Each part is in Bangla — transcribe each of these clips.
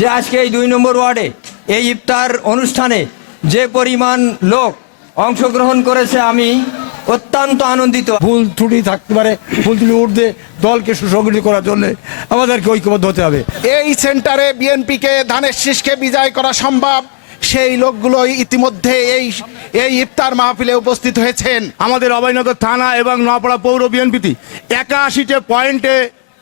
যে আজকে এই 2 নম্বর ওয়ার্ডে এই ইফতার অনুষ্ঠানে যে পরিমাণ লোক অংশগ্রহণ করেছে আমি অত্যন্ত আনন্দিত। ভুল ত্রুটি থাকতে পারে, ভুল ত্রুটি উঠতে দলকে সুসংগঠিত করার জন্য আমাদেরকে ঐক্যবদ্ধ হতে হবে। এই সেন্টারে বিএনপিকে ধানের শীষকে বিজয় করা সম্ভব, সেই লোকগুলো ইতিমধ্যে এই ইফতার মাহফিলে উপস্থিত হয়েছেন। আমাদের অভয়নগর থানা এবং নওপাড়া পৌর বিএনপিতে 81টা পয়েন্টে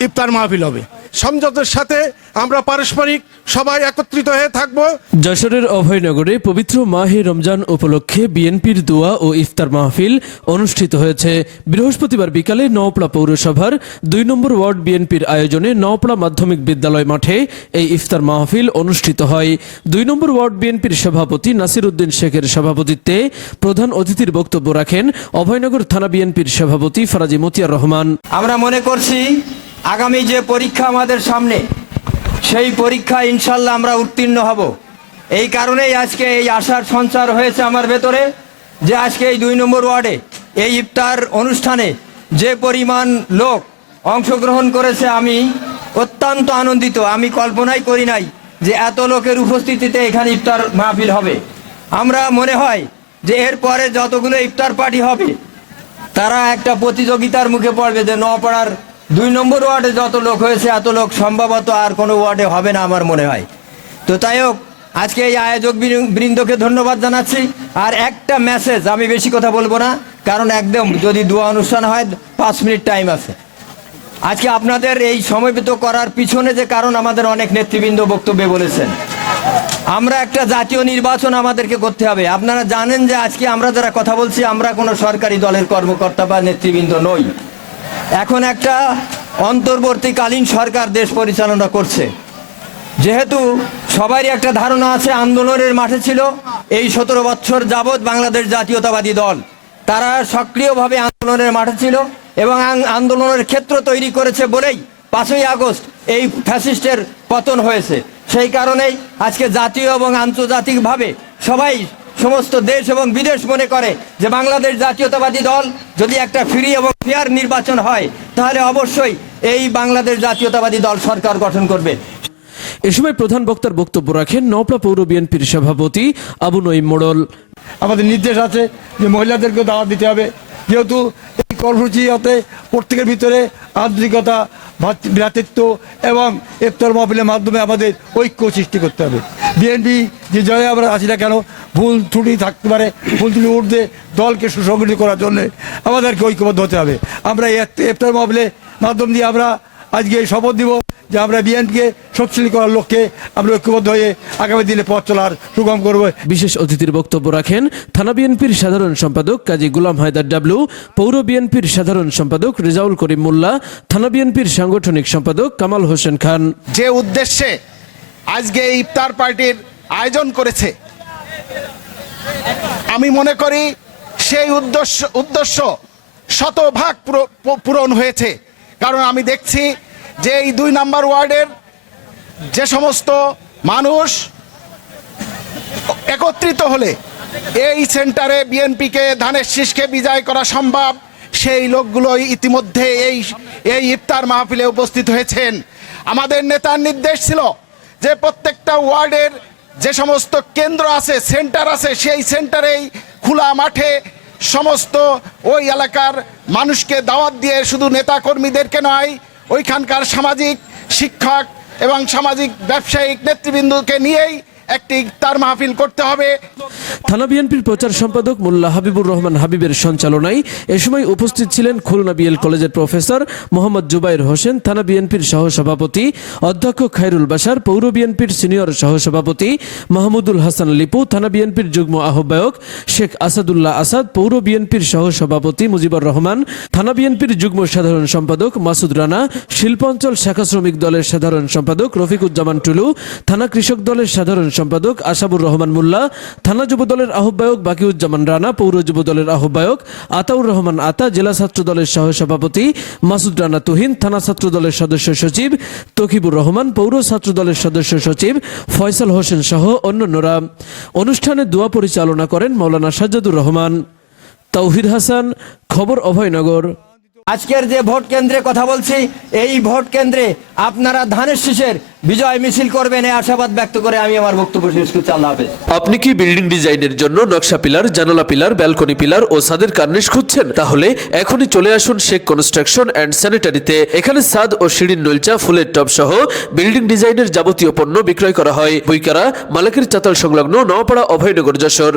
ইফতার মাহফিল হবে। সমঝোতার সাথে আমরা পারস্পরিক সবাই একত্রিত হয়ে থাকব। যশোরের অভয়নগরে পবিত্র মাহে রমজান উপলক্ষে বিএনপির দোয়া ও ইফতার মাহফিল অনুষ্ঠিত হয়েছে। বৃহস্পতিবার বিকালে নওপাড়া পৌরসভার 2 নম্বর ওয়ার্ড বিএনপির আয়োজনে নওপাড়া মাধ্যমিক বিদ্যালয় মাঠে এই ইফতার মাহফিল অনুষ্ঠিত হয়। 2 নম্বর ওয়ার্ড বিএনপির সভাপতি নাসির উদ্দিন শেখের সভাপতিত্বে প্রধান অতিথির বক্তব্য রাখেন অভয়নগর থানা বিএনপির সভাপতি ফরাজি মতিয়ার রহমান। আমরা মনে করছি আগামী যে পরীক্ষা আমাদের সামনে, সেই পরীক্ষা ইনশাল্লাহ আমরা উত্তীর্ণ হব। এই কারণেই আজকে এই আশার সঞ্চার হয়েছে আমার ভেতরে যে আজকে এই 2 নম্বর ওয়ার্ডে এই ইফতার অনুষ্ঠানে যে পরিমাণ লোক অংশগ্রহণ করেছে আমি অত্যন্ত আনন্দিত। আমি কল্পনাই করি নাই যে এত লোকের উপস্থিতিতে এখানে ইফতার মাহফিল হবে। আমরা মনে হয় যে এরপরে যতগুলো ইফতার পার্টি হবে তারা একটা প্রতিযোগিতার মুখে পড়বে যে নওপাড়ার 2 নম্বর ওয়ার্ডে যত লোক হয়েছে এত লোক সম্ভবত আর কোনো ওয়ার্ডে হবে না আমার মনে হয়। তো তাই হোক, আজকে এই আয়োজক বৃন্দকে ধন্যবাদ জানাচ্ছি। আর একটা মেসেজ, আমি বেশি কথা বলবো না, কারণ একদম যদি দোয়া অনুষ্ঠান হয় 5 মিনিট টাইম আছে। আজকে আপনাদের এই সমবেত করার পিছনে যে কারণ আমাদের অনেক নেতৃবৃন্দ বক্তব্যে বলেছেন, আমরা একটা জাতীয় নির্বাচন আমাদেরকে করতে হবে। আপনারা জানেন যে আজকে আমরা যারা কথা বলছি আমরা কোনো সরকারি দলের কর্মকর্তা বা নেতৃবৃন্দ নই। এখন একটা অন্তর্বর্তীকালীন সরকার দেশ পরিচালনা করছে। যেহেতু সবারই একটা ধারণা আছে আন্দোলনের মাঠে ছিল এই 17 বছর যাবৎ বাংলাদেশ জাতীয়তাবাদী দল, তারা সক্রিয়ভাবে আন্দোলনের মাঠে ছিল এবং আন্দোলনের ক্ষেত্র তৈরি করেছে বলেই 5ই আগস্ট এই ফ্যাসিস্টের পতন হয়েছে। সেই কারণেই আজকে জাতীয় এবং আন্তর্জাতিকভাবে সবাই, সমস্ত দেশ এবং বিদেশ মনে করে যে বাংলাদেশ জাতীয়তাবাদী দল যদি একটা ফ্রি এবং ফেয়ার নির্বাচন হয় তাহলে অবশ্যই এই বাংলাদেশ জাতীয়তাবাদী দল সরকার গঠন করবে। এ সময় প্রধান বক্তার বক্তব্য রাখেন নওপাড়া পৌর বিএনপির সভাপতি আবু নঈম মোড়ল। আমাদের নির্দেশ আছে যে মহিলাদেরকে দাওয়াত দিতে হবে, যেহেতু এই কর্মসূচিতে প্রত্যেকের ভিতরে আন্তরিকতা, ভ্রাতৃত্ব এবং ইফতার মাহফিলের মাধ্যমে আমাদের ঐক্য সৃষ্টি করতে হবে। বিএনপি যে জয়ে আমরা আছি না কেন, ভুল ত্রুটি থাকতে পারে, ভুল ত্রুটি উঠতে দলকে সুসংগঠিত করার জন্য আমাদেরকে ঐক্যবদ্ধ হতে হবে। আমরা এই ইফতার মাহফিলের মাধ্যম দিয়ে আমরা আজকে শপথ দিব যে আমরা বিএনপিকে শক্তিশালী করার লক্ষ্যে আমরা ঐক্যবদ্ধ হয়ে আগামী দিনে পথ চলার সুগম করব। বিশেষ অতিথির বক্তব্য রাখেন থানা বিএনপির সাধারণ সম্পাদক কাজী গুলাম হায়দার ডাবলু, পৌর বিএনপির সাধারণ সম্পাদক রেজাউল করিম মোল্লা, থানা বিএনপির সাংগঠনিক সম্পাদক কামাল হোসেন খান। যে উদ্দেশ্যে আজকে এই ইফতার পার্টির আয়োজন করেছে, আমি মনে করি সেই উদ্দেশ্য শতভাগ পূরণ হয়েছে। কারণ আমি দেখছি যে এই 2 নম্বর ওয়ার্ডের যে সমস্ত মানুষ একত্রিত হলে এই সেন্টারে বিএনপিকে ধানের শীষকে বিজয় করা সম্ভব, সেই লোকগুলো ইতিমধ্যে এই ইফতার মাহফিলে উপস্থিত হয়েছেন। আমাদের নেতার নির্দেশ ছিল যে প্রত্যেকটা ওয়ার্ডের যে সমস্ত কেন্দ্র আছে, সেন্টার আছে, সেই সেন্টারেই খোলা মাঠে সমস্ত ওই এলাকার মানুষকে দাওয়াত দিয়ে শুধু নেতা কর্মীদেরকে নয়, ওইখানকার সামাজিক, শিক্ষক এবং সামাজিক ব্যবসায়িক নেতৃবৃন্দকে নিয়েই একটি ইফতার মাহফিল করতে হবে। থানা বিএনপির প্রচার সম্পাদক মোল্লা হাবিবুর রহমান হাবিবের সঞ্চালনায় এ সময় উপস্থিত ছিলেন খুলনা বিএল কলেজের প্রফেসর মোহাম্মদ জুবাইর হোসেন, থানা বিএনপির সহসভাপতি অধ্যক্ষ খায়রুল বাশার, পৌর বিএনপির সিনিয়র সহসভাপতি মাহমুদুল হাসান লিপু, থানা বিএনপির যুগ্ম আহ্বায়ক শেখ আসাদুল্লাহ আসাদ, পৌর বিএনপির সহসভাপতি মুজিবুর রহমান, থানা বিএনপির যুগ্ম সাধারণ সম্পাদক মাসুদ রানা, শিল্পাঞ্চল শাখা শ্রমিক দলের সাধারণ সম্পাদক রফিকুজ্জামান টুলু, থানা কৃষক দলের সাধারণ সম্পাদক আশাবুর রহমান মোল্লা, থানা যুব দলের আহ্বায়ক বাকিউজ্জামান রানা, পৌর যুব দলের আহ্বায়ক আতাউর রহমান আতা, জেলা ছাত্র দলের সহসভাপতি মাসুদ রানা তুহিন, থানা ছাত্র দলের সদস্য সচিব তকিবুর রহমান, পৌর ছাত্র দলের সদস্য সচিব ফয়সাল হোসেন সহ অন্যান্যরা। অনুষ্ঠানে দোয়া পরিচালনা করেন মাওলানা সাজ্জাদুর রহমান। তাওহিদ হাসান, খবর অভয়নগর। আজকের যে ভোট কেন্দ্রে কথা বলছি, এই ভোট কেন্দ্রে আপনারা ধানের শীষের বিজয় মিছিল করবেন এই আশাবাদ ব্যক্ত করে আমি আমার বক্তব্য শেষ করছি। আল্লাহ হাফেজ। আপনি কি বিল্ডিং ডিজাইনের জন্য নকশা পিলার, জানালা পিলার, ব্যালকনি পিলার ও ছাদের কার্নিশ খুঁজছেন? তাহলে এখনই চলে আসুন শেখ কনস্ট্রাকশন অ্যান্ড স্যানিটারিতে। এখানে ছাদ ও সিঁড়ির নলচা, ফুলের টব সহ বিল্ডিং ডিজাইনের যাবতীয় পণ্য বিক্রয় করা হয়। বইকারা মালিকের চাতাল সংলগ্ন নওপাড়া অভয়নগর, যশোর।